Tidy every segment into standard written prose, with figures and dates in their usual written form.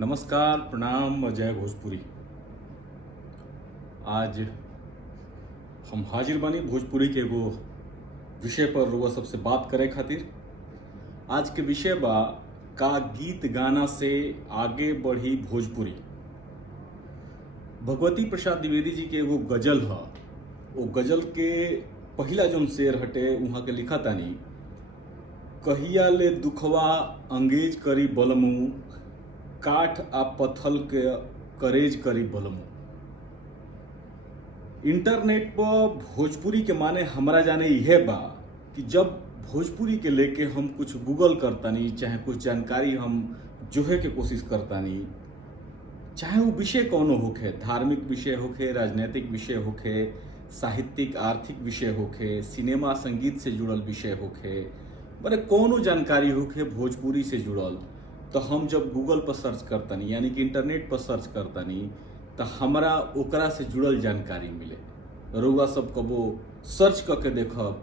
नमस्कार, प्रणाम, जय भोजपुरी। आज हम हाजिर बानी भोजपुरी के एगो विषय पर रउआ सबसे बात करे खातिर। आज के विषय बा का गीत गाना से आगे बढ़ी भोजपुरी। भगवती प्रसाद द्विवेदी जी के एगो गजल ह। वो गजल के पहिला जौन शेर हटे उहाँ के लिखा तानी, कहिया ले दुखवा अंगेज करी बलमू, काठ आ पत्थल के करेज करी बलमू। इंटरनेट पर भोजपुरी के माने हमरा जाने यह बा कि जब भोजपुरी के लेके हम कुछ गूगल करतानी, चाहे कुछ जानकारी हम जोहे के कोशिश करतानी, चाहे वो विषय कौनो होखे, धार्मिक विषय होखे, राजनीतिक विषय होखे, साहित्यिक आर्थिक विषय होखे, सिनेमा संगीत से जुड़ल विषय होखे, माने कौनो जानकारी होखे भोजपुरी से जुड़ल, तो हम जब गूगल पर सर्च करतानी यानी कि इंटरनेट पर सर्च करतानी तो हमरा ओकरा से जुड़ल जानकारी मिले। रउआ सब कबो सर्च करके देखब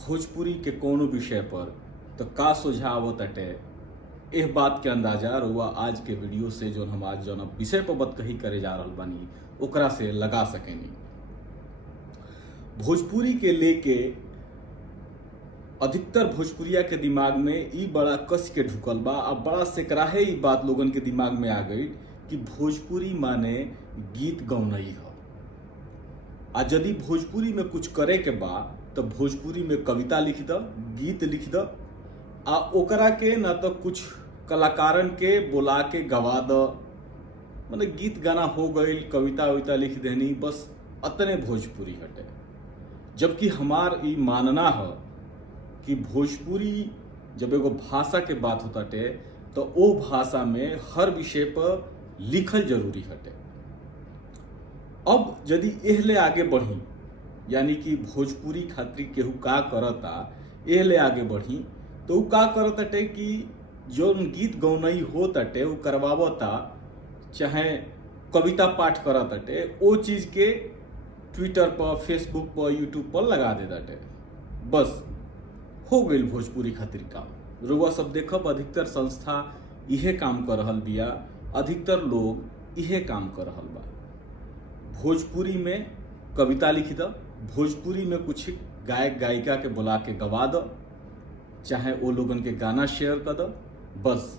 भोजपुरी के कोनो विषय पर तो का सुझाव आवताटे, एह बात के अंदाजा रउआ आज के वीडियो से जो हम आज जौन विषय पर बात कही करे जा रहल बानी ओकरा से लगा सकेनी। भोजपुरी के लेके अधिकतर भोजपुरिया के दिमाग में ई बड़ा कस के ढुकल बा। अब बड़ा सेकराहे ई बात लोगन के दिमाग में आ गई कि भोजपुरी माने गीत गौनई ह। आ यदि भोजपुरी में कुछ करे के बा तो भोजपुरी में कविता लिख द, गीत लिख द, आ ओकरा के ना तो कुछ कलाकारन के बुला के गवा द। माने गीत गाना हो गई, कविता वविता लिख देनी, बस अतने भोजपुरी हटे। जबकि हमार ई मानना है कि भोजपुरी जब एगो भाषा के बात होताटे तो ओ भाषा में हर विषय पर लिखल जरूरी हटे। अब यदि एहले आगे बढ़ी यानी कि भोजपुरी खातिर केहू का करता, एहले आगे बढ़ी तो उ का करताटे कि जो गीत गौनई होताटे उ करवावता, चाहे कविता पाठ करताटे, ओ चीज के ट्विटर पर, फेसबुक पर, यूट्यूब पर लगा देताटे। बस हो गई भोजपुरी खातिर काम। रउआ सब देखब अधिकतर संस्था इहे काम कर रहल बिया, अधिकतर लोग इहे काम कर रहल बा। भोजपुरी में कविता लिख द, भोजपुरी में कुछ गायक गायिका के बुला के गवा द, चाहे वो लोगन के गाना शेयर कर द। बस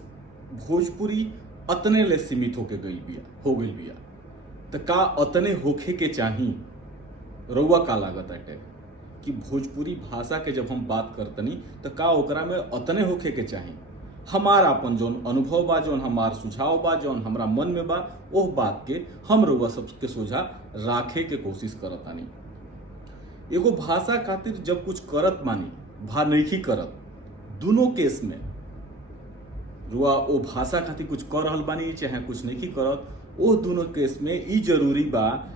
भोजपुरी अतने ले सीमित हो गई बिया। तो का अतने होखे के चाही? रउआ का लागत अटे कि भोजपुरी भाषा के जब हम बात करतनी तो का ओकरा में अतने होखे के चाही? हमार अपन जौन अनुभव बा, जौन हमार सुझाव बा, जौन हमरा मन में बा, ओह बात के हम रउआ सबके सोझा राखे के कोशिश करतानी। एगो भाषा खातिर जब कुछ करत मानी, भा नइखी करत, दोनों केस में रुआ ओ भाषा खातिर कुछ कर रहल बानी चाहे कुछ नइखी करत, ओह दोनों केस में ई जरूरी बा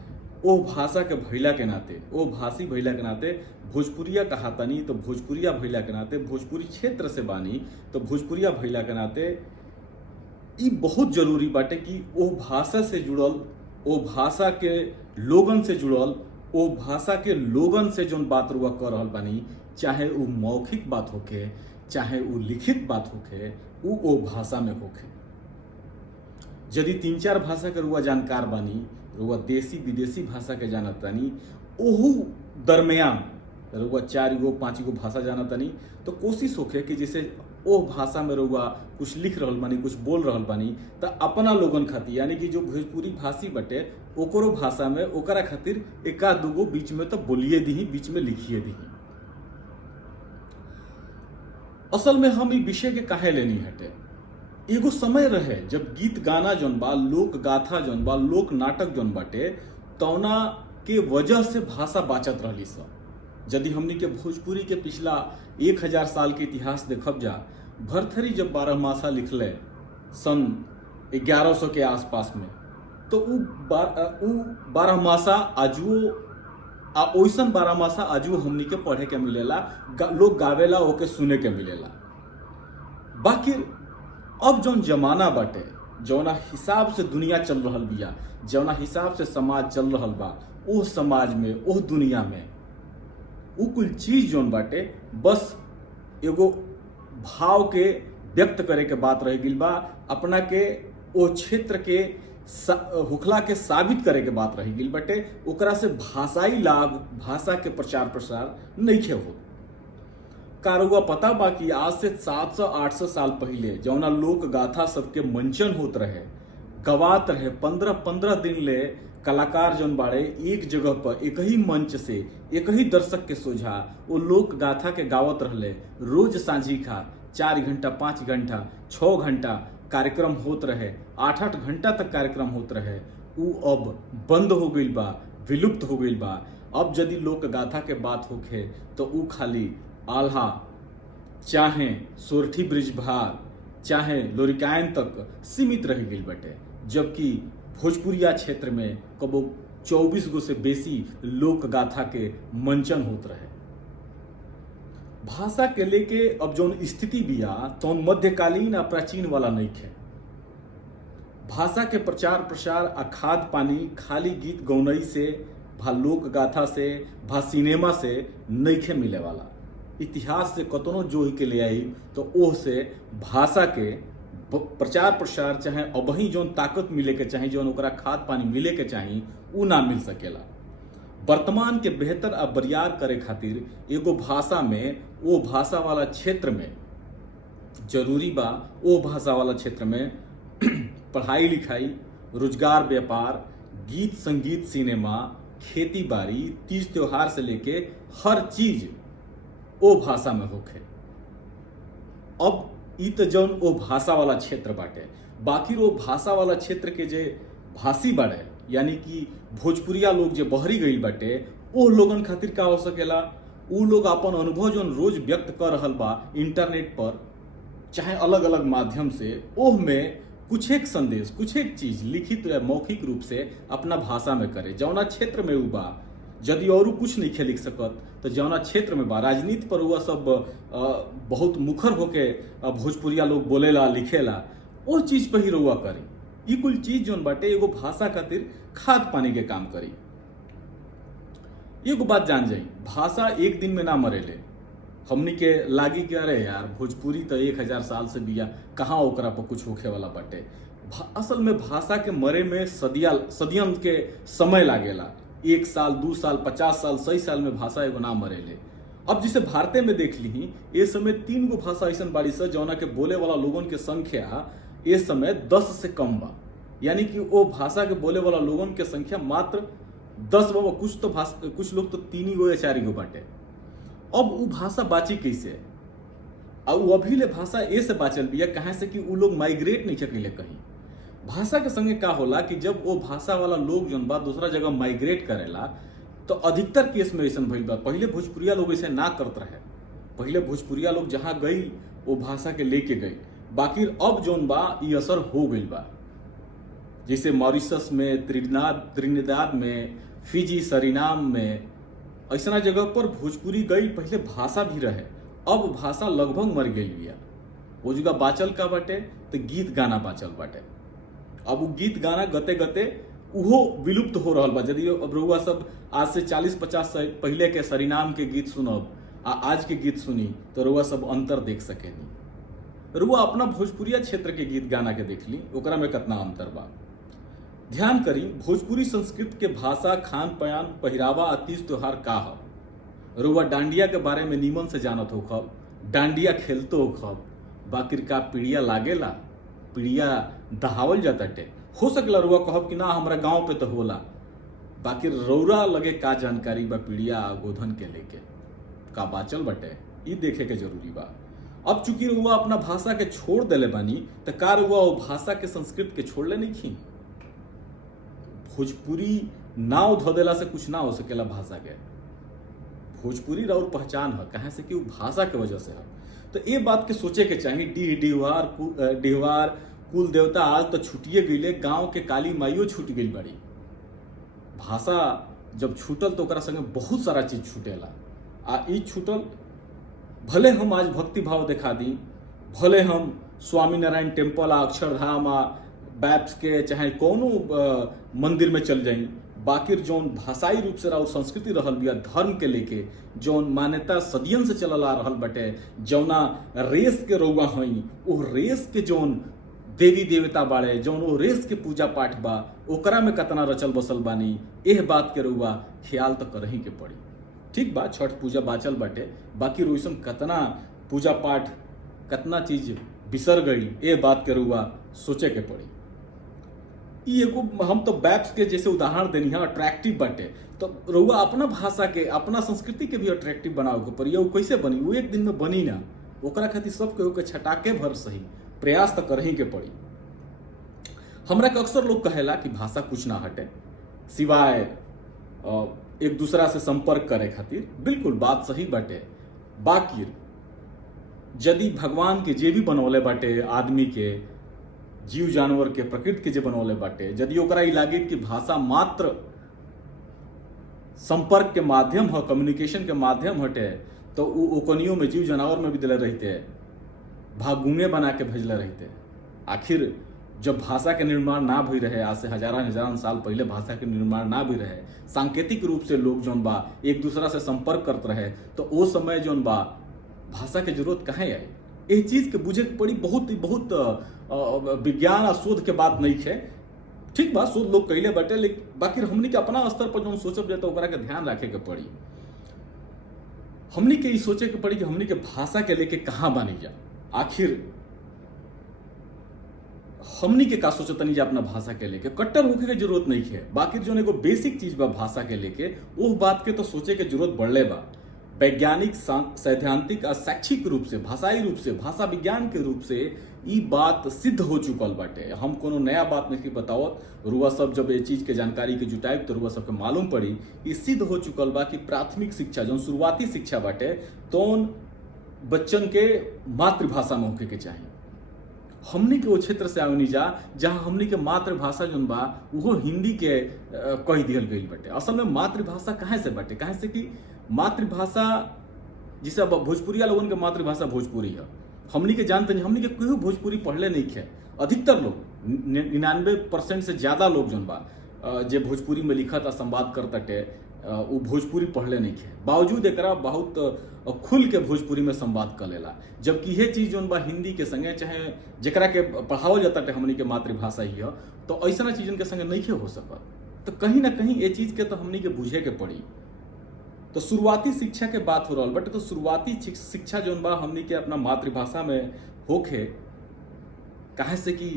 ओ भाषा के भइला के नाते, ओ भाषी भइला के नाते भोजपुरिया कहातानी तो भोजपुरिया भइला के नाते, भोजपुरी क्षेत्र से बानी तो भोजपुरिया भइला के नाते ई बहुत जरूरी बाटे कि ओ भाषा से जुड़ल, ओ भाषा के लोगन से जुड़ल, ओ भाषा के लोगन से जौन बात रुआ कर रहल बानी, चाहे वो मौखिक बात होखे, चाहे वो लिखित बात होखे, ओ भाषा में होखे। यदि 3-4 भाषा के रुआ जानकार बानी, रुआ देसी विदेशी भाषा के जानतानी, ओहू दरमियान रुआ 4-5 गो भाषा जानतानी, तो कोशिश होखे कि जैसे ओ भाषा में रुआ कुछ लिख रहल बानी, कुछ बोल रहल बानी, तो अपना लोगन खातिर यानी कि जो भोजपुरी भाषी बटे ओकरो भाषा में ओकरा खातिर 1-2 गो बीच में तो बोलिए दीही, बीच में लिखिए दीही। असल में हम ई विषय के काहे लेनी हटे? एगो समय रहे जब गीत गाना जौन बा, लोक गाथा जौन बा, लोक नाटक जौन बाटे, तौना के वजह से भाषा बाचत रहली सब। यदि हमनी के भोजपुरी के पिछला 1000 साल के इतिहास देखब जा, भरथरी जब 12 मासा लिखले सन 1100 के आसपास में, तो उ 12 मासा आजुओ आ ओइसन 12 मासा आजुओ हमनी के पढ़े के मिलेला, लोग गावेला, ओके सुने के मिलेला। बाकी अब जौन जमाना बाटे, जौना हिसाब से दुनिया चल रहल बिया, जौना हिसाब से समाज चल रहल बा, ओह समाज में, ओह दुनिया में उ कुल चीज जौन बाटे बस एगो भाव के व्यक्त करे के बात रह गई बा, अपना के ओ क्षेत्र के होखला के साबित करे के बात रही गई बटे, ओकरा से भाषाई लाभ, भाषा के प्रचार प्रसार नहीं हो। कारुआ पता बा कि आज से 700-800 साल पहले जौना लोक गाथा सबके मंचन होत रहे, गवात रहे, 15-15 दिन ले कलाकार जौन बाड़े एक जगह पर एक ही मंच से एक ही दर्शक के सोझा वो लोक गाथा के गावत रहले। रोज सांझी खा 4 घंटा, 5 घंटा, 6 घंटा कार्यक्रम होत रहे, 8-8 घंटा तक कार्यक्रम होत रहे। उ अब बंद हो गई बा, विलुप्त हो गई बा। अब यदि लोक गाथा के बात होखे तो उ खाली आल्हा, चाहे सोरठी ब्रिज भार, चाहे लोरिकायन तक सीमित रह गई बटे। जबकि भोजपुरिया क्षेत्र में कबो 24 गो से बेसी लोक गाथा के मंचन होत रहे। भाषा के लेके अब जौन स्थिति बिया तौन मध्यकालीन आ प्राचीन वाला नहीं है। भाषा के प्रचार प्रसार आ खाद पानी खाली गीत गौनई से, भा लोक गाथा से, भा सिनेमा से नईखे मिले वाला। इतिहास से कतनो जोह के ले आई तो ओह से भाषा के प्रचार प्रसार चाहे अबही जौन ताकत मिले के चाही, जौन ओकरा खाद पानी मिले के चाही, उ ना मिल सकेला। वर्तमान के बेहतर आ बरियार करे खातिर एगो भाषा में ओ भाषा वाला क्षेत्र में जरूरी बा, ओ भाषा वाला क्षेत्र में पढ़ाई लिखाई, रोजगार, व्यापार, गीत संगीत, सिनेमा, खेती बाड़ी, तीज त्योहार से लेके हर चीज ओ भाषा में होखे। अब ई तो जौन ओ भाषा वाला क्षेत्र बाटे, बाकी वो भाषा वाला क्षेत्र के जे भाषी बाड़े यानी कि भोजपुरिया लोग जे बहरी गई बाटे, ओ लोगन खातिर का हो सकेला? उ लोग अपन अनुभव जौन रोज व्यक्त कर रहल बा इंटरनेट पर चाहे अलग अलग माध्यम से, ओह में कुछ एक संदेश, कुछ एक चीज लिखित या मौखिक रूप से अपना भाषा में करे। जौना क्षेत्र में उ बा, यदि और कुछ नहीं लिख सकत तो जौना क्षेत्र में बा, राजनीति पर हुआ सब बहुत मुखर होके भोजपुरिया लोग बोलेला, लिखेला, वो चीज पर ही रुआ करी। ई कुल चीज जौन बाटे एगो भाषा खातिर खाद पानी के काम करी। एगो बात जान जाई, भाषा एक दिन में ना मरेले। हमनी के लागी कि अरे यार भोजपुरी तो 1000 साल से बिया, कहाँ ओकरा पर कुछ होखे वाला बाटे। असल में भाषा के मरे में सदियन के समय लागेला। 1 साल, 2 साल, 50 साल, 100 साल में भाषा एगो ना मरेले। अब जिसे भारते में देख ली, ये समय 3 गो भाषा ऐसा बाड़ी सा जौना के बोले वाला लोगन के संख्या ये समय 10 से कम बा। यानी कि वो भाषा के बोले वाला लोगन के संख्या मात्र 10 बा। कुछ लोग तो 3 गो या 4 गो बाटे। अब वो भाषा बाची कैसे? अब अभी ले भाषा ए से बाचल बिया कहाँ से कि वो लोग माइग्रेट नहीं सकेले कहीं। भाषा के संगे का होला कि जब वो भाषा वाला लोग जौन बा दूसरा जगह माइग्रेट करेला तो अधिकतर केस में ऐसा भइल बा। पहले भोजपुरिया लोग ऐसे ना करत रहे। पहले भोजपुरिया लोग जहाँ गई वो भाषा के लेके गई। बाकी अब जौन बा ये असर हो गई बा। जैसे मॉरिशस में, त्रिनिदाद में, फिजी, सरीनाम में, ऐसा जगह पर भोजपुरी गई, पहले भाषा भी रहे। अब भाषा लगभग मर गई बिया। वो जगह बाचल का बाटे तो गीत गाना बाचल बाटे। अब वो गीत गाना गते गते उहो विलुप्त हो रहा बा। यदि अब रउआ सब आज से 40-50 साल पहले के सरीनाम के गीत सुनब आ आज के गीत सुनी तो रउआ सब अंतर देख सकेनी। रउआ अपना भोजपुरिया क्षेत्र के गीत गाना के देख ली, ओकरा में कितना अंतर बा। ध्यान करी, भोजपुरी संस्कृति के भाषा, खान पान, पहिरावा आ तीज त्योहार का ह। रउआ डांडिया के बारे में नीमन से जानत होखब, डांडिया खेलतो होखब, बाकिर का पीड़िया लागेला, पीड़िया दहावल जाताटे। हो सकला रउआ कहब कि ना हमरा गांव पे तो होला, बाकी रउरा लगे का जानकारी बा पीड़िया गोधन के लेके का बाचल बटे, ई देखे के जरूरी बा। अब चूंकि रउआ अपना भाषा के छोड़ देले बानी तो का रउआ वो भाषा के संस्कृति के छोड़ले नहीं खी? भोजपुरी नाव धो देला से कुछ ना हो सकेला भाषा के। भोजपुरी और पहचान है कहाँ से कि वो भाषा के वजह से है। तो ये बात के सोचे के चाहिए। डिहवार कुल देवता आज तो छुटिए गईले, गांव के काली माइयो छूट गई बड़ी। भाषा जब छूटल तो ओकरा संगे बहुत सारा चीज छूटेला। आ ई छूटल, भले हम आज भक्ति भाव दिखा दी, भले हम स्वामीनारायण टेम्पल आ अक्षरधाम आ बैप्स के चाहे कोनो मंदिर में चल जाई, बाकी जौन भाषाई रूप से और संस्कृति रहल बिया, धर्म के लेके जौन मान्यता सदियन से चलल आ रहल बटे, जौना रेस के रउआ हई, वो रेस के जौन देवी देवता बाड़े जौन वो रेस के पूजा पाठ बा ओकरा में कतना रचल बसल बानी, एह बात के रउआ ख्याल तो करही के पड़ी। ठीक बा, छठ पूजा बाचल बाटे, बाकी रोइसन कतना पूजा पाठ कतना चीज बिसर गई, ए बात के रउआ सोचे के पड़ी। ई एगो हम तो बैप्स के जैसे उदाहरण देनी है, अट्रैक्टिव बाटे, तो रउआ अपना भाषा के अपना संस्कृति के भी अट्रैक्टिव बनाओ के पड़ी। वो कैसे बनी? वो एक दिन में बनी ना, ओकरा खातिर सब केहू के छटाके भर सही प्रयास तो करही के पड़ी। हमरा के अक्सर लोग कहेला कि भाषा कुछ ना हटे सिवाय एक दूसरा से संपर्क करे खातिर। बिल्कुल बात सही बाटे, बाकी यदि भगवान के जे भी बनौले बाटे, आदमी के, जीव जानवर के, प्रकृति के जे बनौले बाटे, यदि ओकरा ई लागे कि भाषा मात्र संपर्क के माध्यम है, कम्युनिकेशन के माध्यम हटे, तो ओकनियों में, जीव जानवर में भी दिले रहते, भागुंगे बना के भेजले रहते। आखिर जब भाषा के निर्माण ना भी रहे, आज से हजारों साल पहले भाषा के निर्माण ना भी रहे, सांकेतिक रूप से लोग जौन बा एक दूसरा से संपर्क करते रहे, तो वो समय जौन बा भाषा के जरूरत कहाँ आई? ये चीज के बुझे के पड़ी। बहुत विज्ञान और शोध के बात नहीं है। ठीक बा, शोध लोग कैले बाटे, लेकिन बाकी हमनी के अपना स्तर पर जौन सोचब जाए तो ओकरा के ध्यान रखे के पड़ी। हमनी के ई सोचे के पड़ी कि हमनी के भाषा के लेके कहाँ बानी जा, आखिर हमनी के का सोचतनी जा अपना भाषा के लेके। कट्टर होके के जरूरत नहीं है, बाकी जो एगो बेसिक चीज बा भाषा के लेके, वो बात के तो सोचे के जरूरत बढ़ले बा। वैज्ञानिक, सैद्धांतिक और शैक्षिक रूप से, भाषाई रूप से, भाषा विज्ञान के रूप से ई बात सिद्ध हो चुकल बाटे। हम कोनो नया बात नहीं बतावत, रुआ सब जब ये चीज के जानकारी के जुटाइब तो रुआ सबके मालूम पड़ी। ई सिद्ध हो चुकल बा कि प्राथमिक शिक्षा जो शुरुआती शिक्षा बाटे तो बच्चन के मातृभाषा में होके के चाहिए। हमनी के वो क्षेत्र से आवनी जा जहां हमनी के मातृभाषा जोन बा वो हिंदी के कह दियल गई बाटे। असल में मातृभाषा कहाँ से बाटे? कहाँ से कि मातृभाषा जिसे भोजपुरिया लोगन के मातृभाषा भोजपुरी है। हमनी के जानते नहीं, हमनी के कोई भोजपुरी पढ़ले नहीं है। अधिकतर लोग 99% से ज्यादा लोग जोन बा जे भोजपुरी में लिखत आ संवाद करताटे वो भोजपुरी पढ़ले नहीं है। बावजूद एकरा बहुत खुल के भोजपुरी में संवाद कर लेला, जबकि यह चीज जोन बा हिंदी के संगे चाहे जकरा के पढ़ावल जाता हमनी के मातृभाषा ही है, तो ऐसा चीजन के संगे नहीं हो सकत। तो कहीं ना कहीं ये चीज के तो हमनी के बुझे के पड़ी। तो शुरुआती शिक्षा के बात हो रहा बट, तो शुरुआती शिक्षा जोन बा हमनी के अपना मातृभाषा में होखे। काहे से कि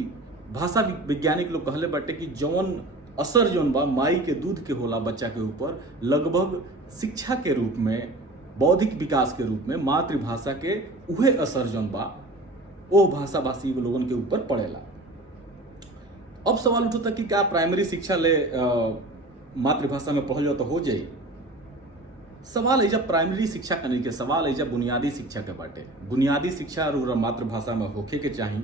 भाषा वैज्ञानिक लोग कहले बाटे कि जौन असर जोन बा माई के दूध के होला बच्चा के ऊपर, लगभग शिक्षा के रूप में, बौद्धिक विकास के रूप में मातृभाषा के उहे असर जोन बा वो भाषा भाषी लोगन के ऊपर पड़ेला। अब सवाल उठता कि क्या प्राइमरी शिक्षा ले मातृभाषा में पढ़ल जाओ तो हो जाई? सवाल एजा प्राइमरी शिक्षा का नहीं के, सवाल एजा बुनियादी शिक्षा के बाटे। बुनियादी शिक्षा मातृभाषा में होखे के चाहिए।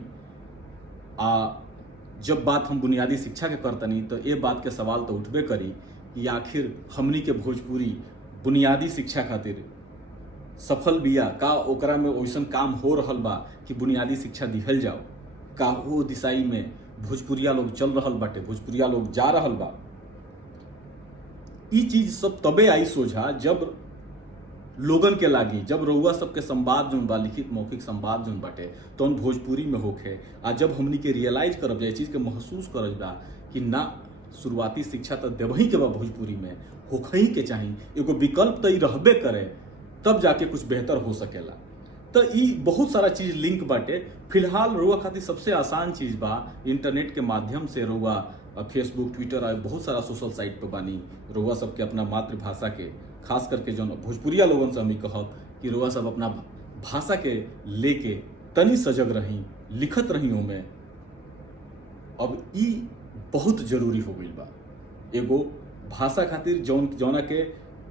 जब बात हम बुनियादी शिक्षा के करतनी तो ये बात के सवाल तो उठबे करी कि आखिर हमनी के भोजपुरी बुनियादी शिक्षा खातिर सफल बिया का? ओकरा में वैसन काम हो रहल बा कि बुनियादी शिक्षा दिहल जाओ का? वो दिशाई में भोजपुरिया लोग चल रहल बाटे, भोजपुरिया लोग जा रहल बा? ई चीज सब तबे आई सोझा जब लोगन के लागी, जब रउआ सबके संवाद जोन बा, लिखित मौखिक संवाद जोन बाटे तो भोजपुरी में होखे। आ जब हमनी के रियलाइज करब, ये चीज के महसूस करब बा कि ना शुरुआती शिक्षा तो देवही के बा भोजपुरी में, होखही के चाहिए, एगो विकल्प तो ई रहबे करे, तब जाके कुछ बेहतर हो सकेला। तो ई बहुत सारा चीज लिंक बाटे। फिलहाल रउआ खातिर सबसे आसान चीज बा इंटरनेट के माध्यम से रउआ फेसबुक, ट्विटर और बहुत सारा सोशल साइट पे बानी। रउआ सबके अपना मातृभाषा के, खास करके जो भोजपुरिया लोगन से हमें कहब कि रउआ सब अपना भाषा के लेके तनी सजग रही, लिखत रही में। अब ई बहुत जरूरी हो गई बा। एगो भाषा खातिर जौना के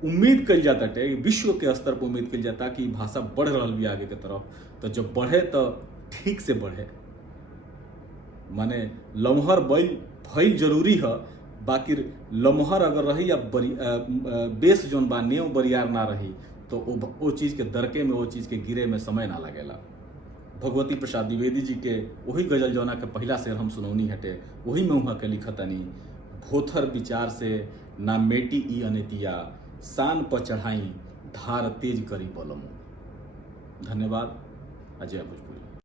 उम्मीद कल जाता है, विश्व के स्तर पर उम्मीद कल जाता कि भाषा बढ़ रहा भी आगे के तरफ, तो जब बढ़े तो ठीक से बढ़े। माने लम्हर भइल जरूरी है, बाकी लम्हर अगर रही या बेस जोन बा नेव बरियार ना रही तो वो चीज के दरके में, वो चीज के गिरे में समय ना लगेला। भगवती प्रसाद द्विवेदी जी के वही गजल जौना के पहला शेर हम सुनौनी हटे, वही में वहाँ के लिखतनी, भोथर विचार से ना मेटी ई अनेतिया, शान पर चढ़ाई धार तेज करी बलमो। धन्यवाद। अजय भोजपुरी।